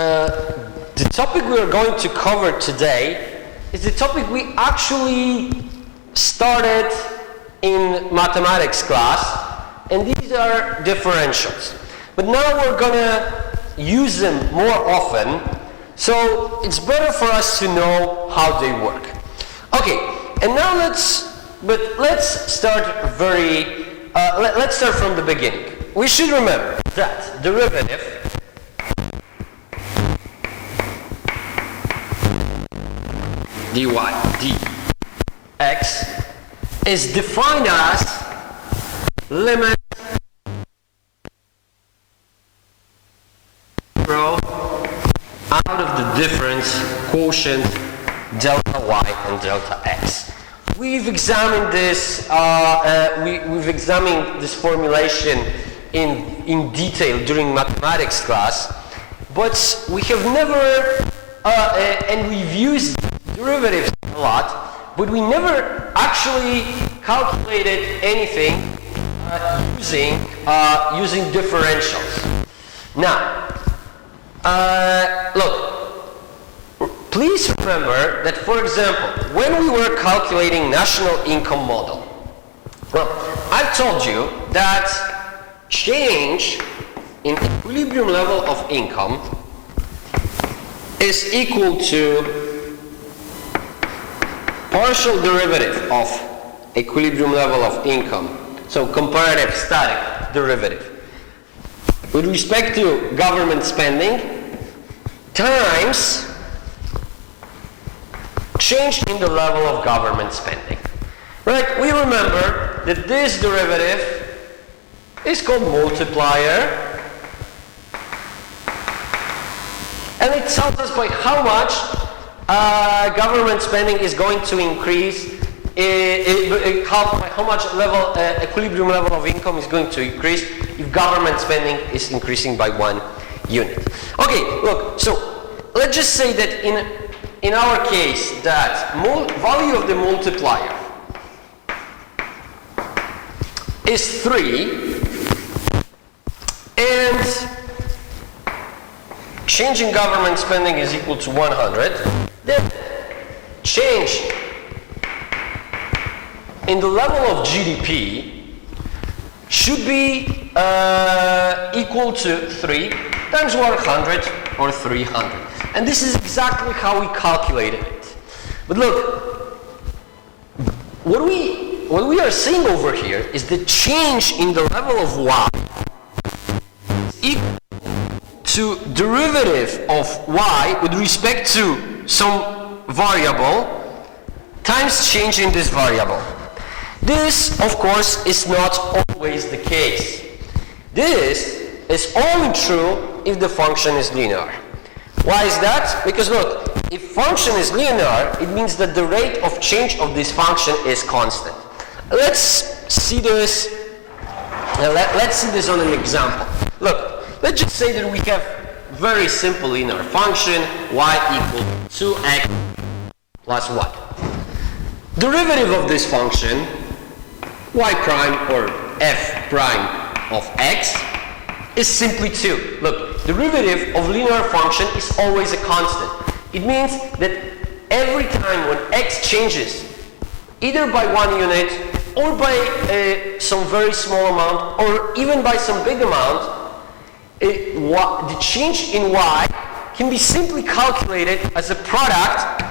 the topic we are going to cover today is the topic we actually started in mathematics class, and these are differentials. But now we're gonna use them more often, so it's better for us to know how they work. Okay, and now let's start let's start from the beginning. We should remember that derivative dy dx is defined as limit out of the difference quotient delta y and delta x. We've examined this. We've examined this formulation in detail during mathematics class, but we have never, and we've used derivatives a lot, but we never actually calculated anything using differentials. Now, look. Please remember that, for example, when we were calculating national income model, well, I've told you that change in equilibrium level of income is equal to partial derivative of equilibrium level of income, so comparative static derivative, with respect to government spending times change in the level of government spending. Right? We remember that this derivative is called multiplier, and it tells us by how much government spending is going to increase, how much level equilibrium level of income is going to increase if government spending is increasing by 1 unit. Okay, look, so let's just say that in our case, that value of the multiplier is 3, and change in government spending is equal to 100, then change in the level of GDP should be equal to 3 times 100 or 300. And this is exactly how we calculated it. But look, what we are seeing over here is the change in the level of y is equal to derivative of y with respect to some variable times change in this variable. This, of course, is not always the case. This is only true if the function is linear. Why is that? Because look, if function is linear, it means that the rate of change of this function is constant. Let's see this. Let's see this on an example. Look, let's just say that we have very simple linear function y equal to 2x plus 1. Derivative of this function, y prime or f prime of x, is simply 2. Look, derivative of linear function is always a constant. It means that every time when x changes, either by 1 unit or by some very small amount or even by some big amount, the change in y can be simply calculated as a product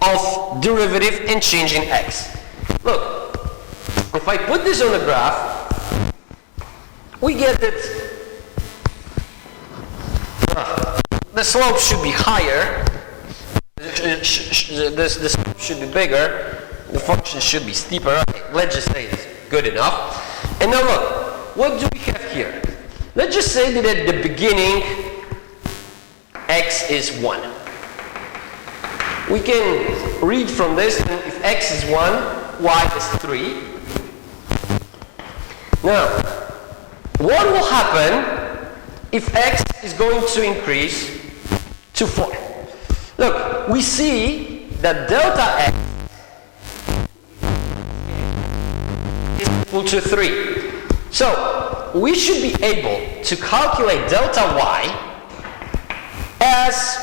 of derivative and change in x. Look, if I put this on a graph, we get that the slope should be higher, the slope should be bigger, the function should be steeper. Okay, let's just say it's good enough. And now look, what do we have here? Let's just say that at the beginning x is 1. We can read from this, and if x is 1, y is 3. Now, what will happen if x is going to increase to 4? Look, we see that delta x is equal to 3. So we should be able to calculate delta y as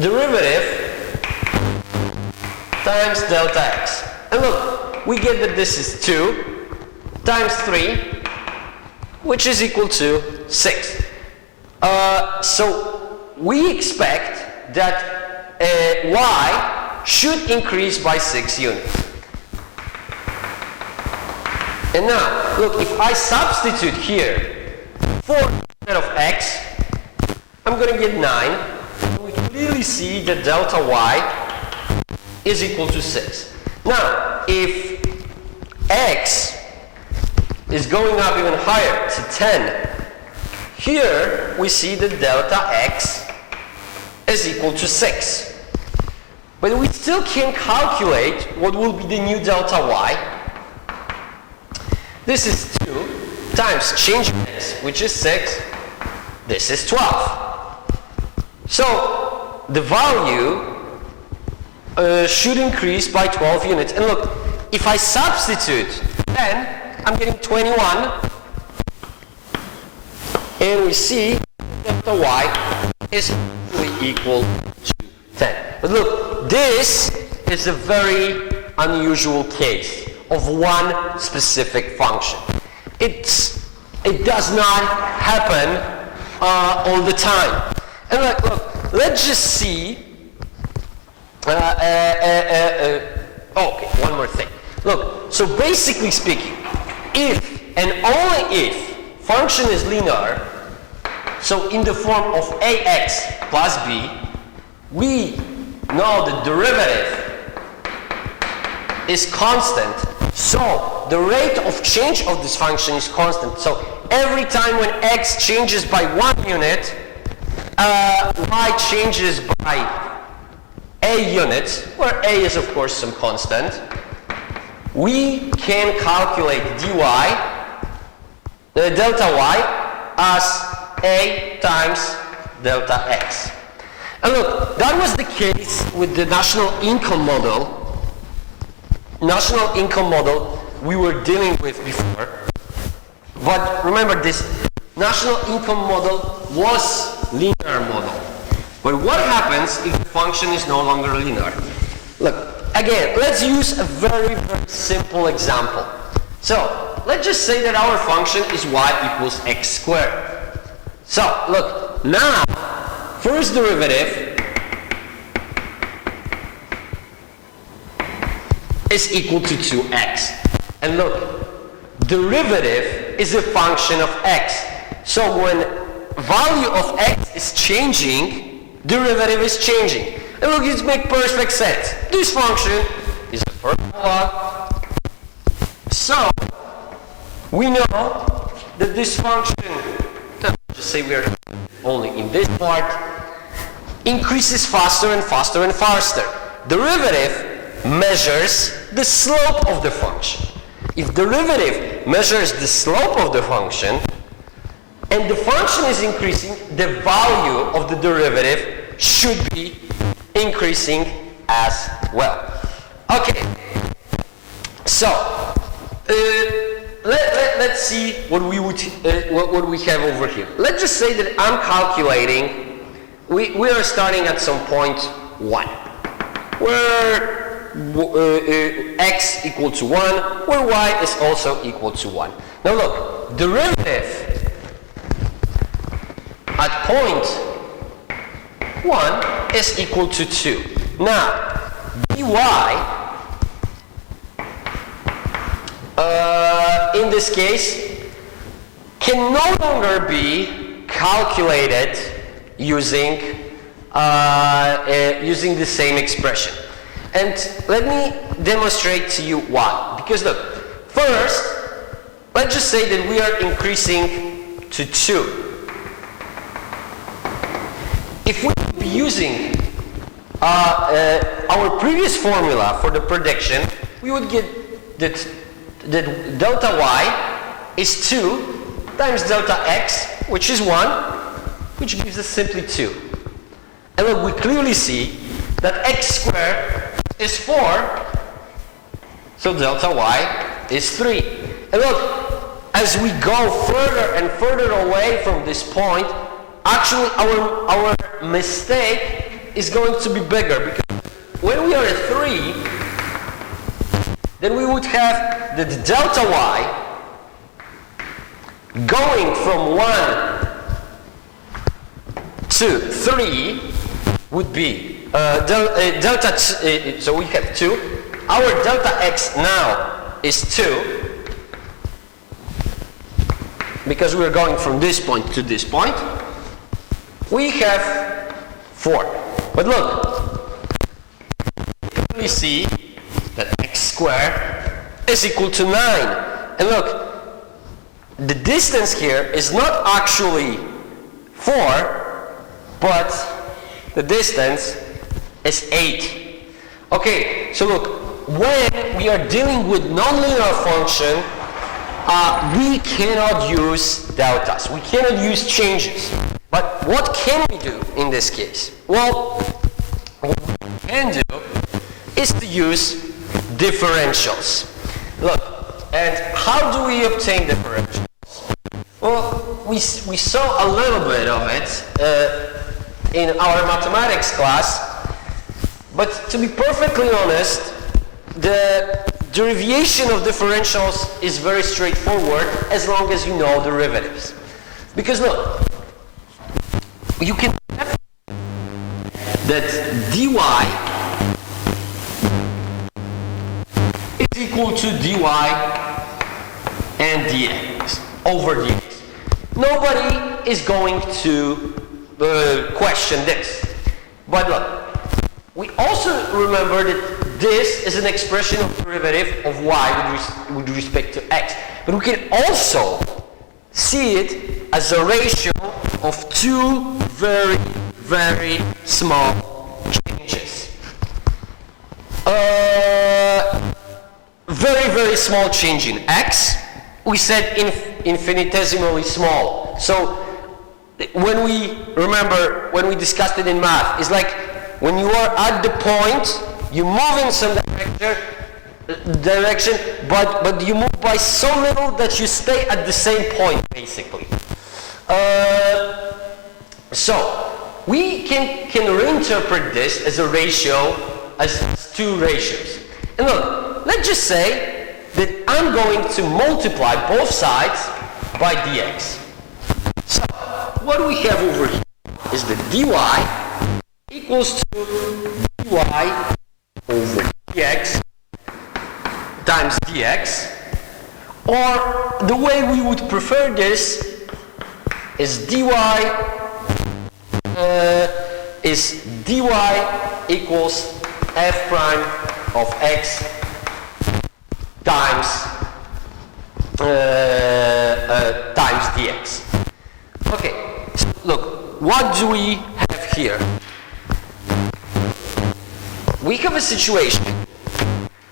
derivative times delta x. And look, we get that this is 2 times 3, which is equal to 6. So we expect that y should increase by 6 units. And now, look, if I substitute here 4 instead of x, I'm going to get 9. We clearly see that delta y is equal to 6. Now, if x is going up even higher to 10, here we see that delta x is equal to 6. But we still can't calculate what will be the new delta y. This is 2 times change of x, which is 6. This is 12. So the value should increase by 12 units. And look, if I substitute 10, I'm getting 21. And we see delta y is equal to 10. But look, this is a very unusual case of one specific function. It does not happen all the time. And look, let's just see. Okay, one more thing. Look, so basically speaking, if and only if function is linear, so in the form of ax plus b, we know the derivative is constant, so the rate of change of this function is constant. So every time when x changes by 1 unit, y changes by a unit, where a is of course some constant. We can calculate dy, the delta y, as a times delta x. And look, that was the case with the national income model. National income model we were dealing with before. But remember, this national income model was linear model. But what happens if the function is no longer linear? Look, again, let's use a very, very simple example. So, let's just say that our function is y equals x squared. So, look, now, first derivative is equal to 2x. And look, derivative is a function of x. So when value of x is changing, derivative is changing. And look, it makes perfect sense. This function is a parabola. So we know that this function, let's just say we are only in this part, increases faster and faster and faster. Derivative measures the slope of the function. If derivative measures the slope of the function, and the function is increasing, the value of the derivative should be increasing as well. Okay, so let's see what we would what we have over here. Let's just say that I'm calculating. We are starting at some point 1, where x equal to 1, where y is also equal to 1. Now look, derivative at point 1 is equal to 2. Now, dy in this case can no longer be calculated using using the same expression. And let me demonstrate to you why. Because look, first, let's just say that we are increasing to 2. If we would be using our previous formula for the prediction, we would get that delta y is 2 times delta x, which is 1, which gives us simply 2. And look, we clearly see that x squared is 4, so delta y is 3. And look, as we go further and further away from this point, actually our mistake is going to be bigger, because when we are at 3, then we would have that delta y going from 1 to 3 would be delta, so we have 2. Our delta x now is 2, because we are going from this point to this point. We have 4. But look, we see that x squared is equal to 9. And look, the distance here is not actually 4, but the distance is 8. Okay, so look, when we are dealing with nonlinear function, we cannot use deltas. We cannot use changes. But what can we do in this case? Well, what we can do is to use differentials. Look, and how do we obtain differentials? Well, we saw a little bit of it in our mathematics class, but to be perfectly honest, the derivation of differentials is very straightforward as long as you know derivatives. Because look, you can have that dy is equal to dy and dx over dx. Nobody is going to question this. But look, we also remember that this is an expression of derivative of y with respect to x. But we can also see it as a ratio of 2 very, very small changes. Very, very small change in x. We said infinitesimally small. So when we discussed it in math, it's like when you are at the point, you move in some direction, but you move by so little that you stay at the same point, basically. So we can reinterpret this as a ratio, as 2 ratios. And look, let's just say that I'm going to multiply both sides by dx. So what we have over here is that dy equals to dy over dx times dx, or the way we would prefer this is dy equals f prime of x times dx. Okay, so look, what do we have here? We have a situation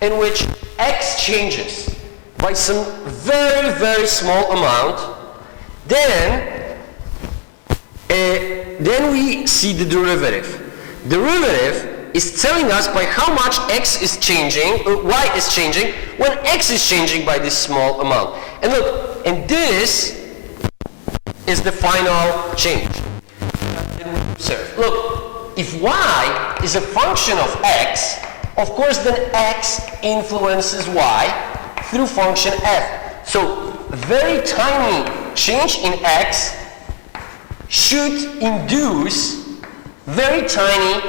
in which x changes by some very, very small amount. Then we see the derivative. Derivative is telling us by how much x is changing, or y is changing, when x is changing by this small amount. And look, and this is the final change. Look, if y is a function of x, of course then x influences y through function f. So very tiny change in x should induce very tiny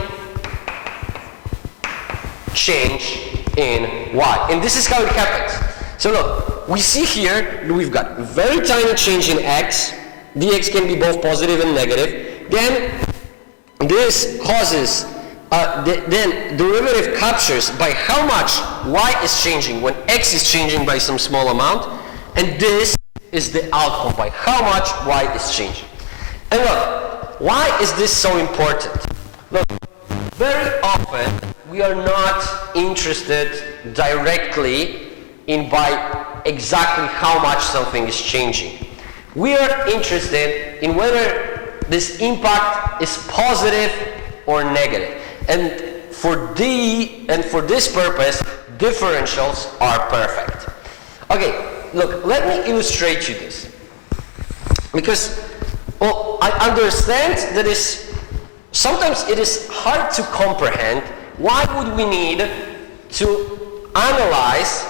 change in y. And this is how it happens. So look, we see here we've got very tiny change in x. Dx can be both positive and negative. Then this causes, then derivative captures by how much y is changing when x is changing by some small amount. And this is the outcome by how much y is changing. And look, why is this so important? Look, very often we are not interested directly in by exactly how much something is changing. We are interested in whether this impact is positive or negative. And for this purpose, differentials are perfect. Okay, look, let me illustrate you this. Because, well, I understand that sometimes it is hard to comprehend why would we need to analyze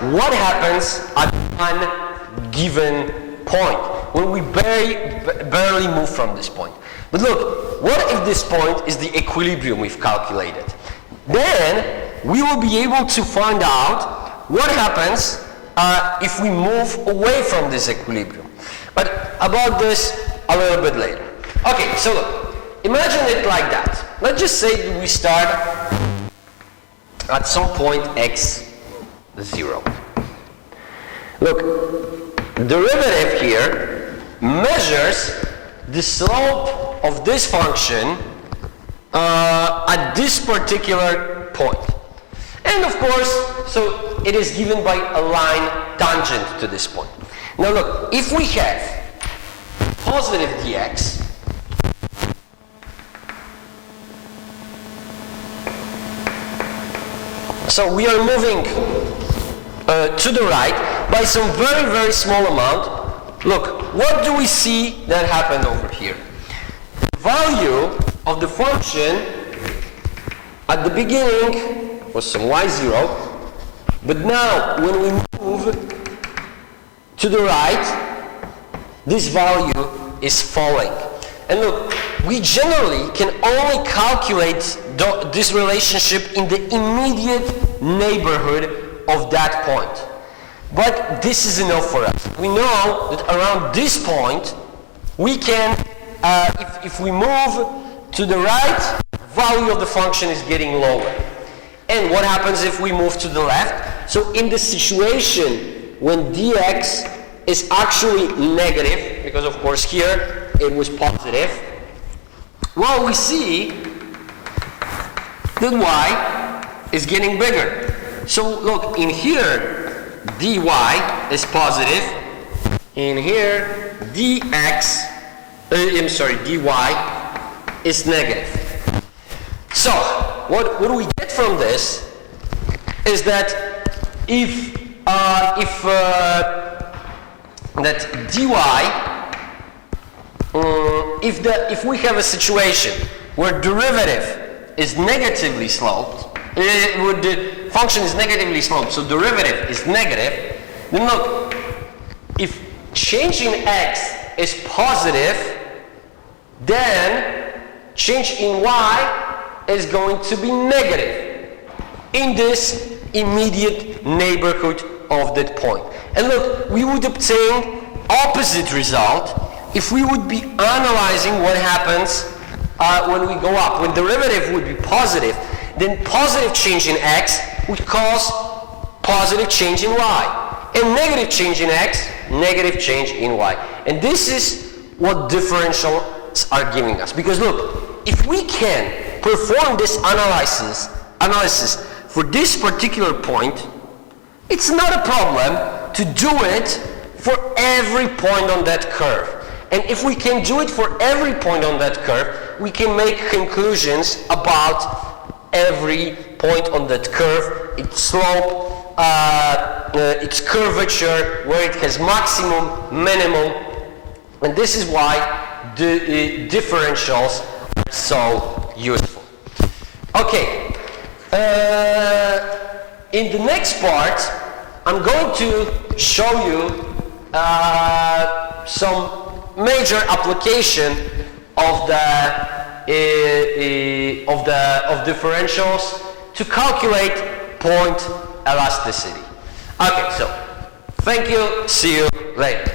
what happens at one given point when we barely move from this point. But look, what if this point is the equilibrium we've calculated? Then we will be able to find out what happens if we move away from this equilibrium. But about this a little bit later. Okay, so look, imagine it like that. Let's just say that we start at some point x0. Look, derivative here measures the slope of this function at this particular point. And of course, so it is given by a line tangent to this point. Now look, if we have positive dx, so we are moving to the right by some very, very small amount. Look, what do we see that happened over here? The value of the function at the beginning was some y0, but now when we move to the right, this value is falling. And look, we generally can only calculate this relationship in the immediate neighborhood of that point. But this is enough for us. We know that around this point, we can, if we move to the right, value of the function is getting lower. And what happens if we move to the left? So in the situation when dx is actually negative, because of course here it was positive, well, we see that y is getting bigger. So look, in here dy is positive, in here dy is negative. So what do we get from this is that if we have a situation where derivative is negatively sloped, the function is negatively sloped, so derivative is negative, then look, if change in x is positive, then change in y is going to be negative in this immediate neighborhood of that point. And look, we would obtain opposite result if we would be analyzing what happens when we go up. When derivative would be positive, then positive change in x would cause positive change in y. And negative change in x, negative change in y. And this is what differentials are giving us. Because look, if we can perform this analysis for this particular point, it's not a problem to do it for every point on that curve. And if we can do it for every point on that curve, we can make conclusions about every point on that curve, its slope, its curvature, where it has maximum, minimum. And this is why the differentials are so useful. Okay, in the next part, I'm going to show you some major application of differentials to calculate point elasticity. Okay, so thank you. See you later.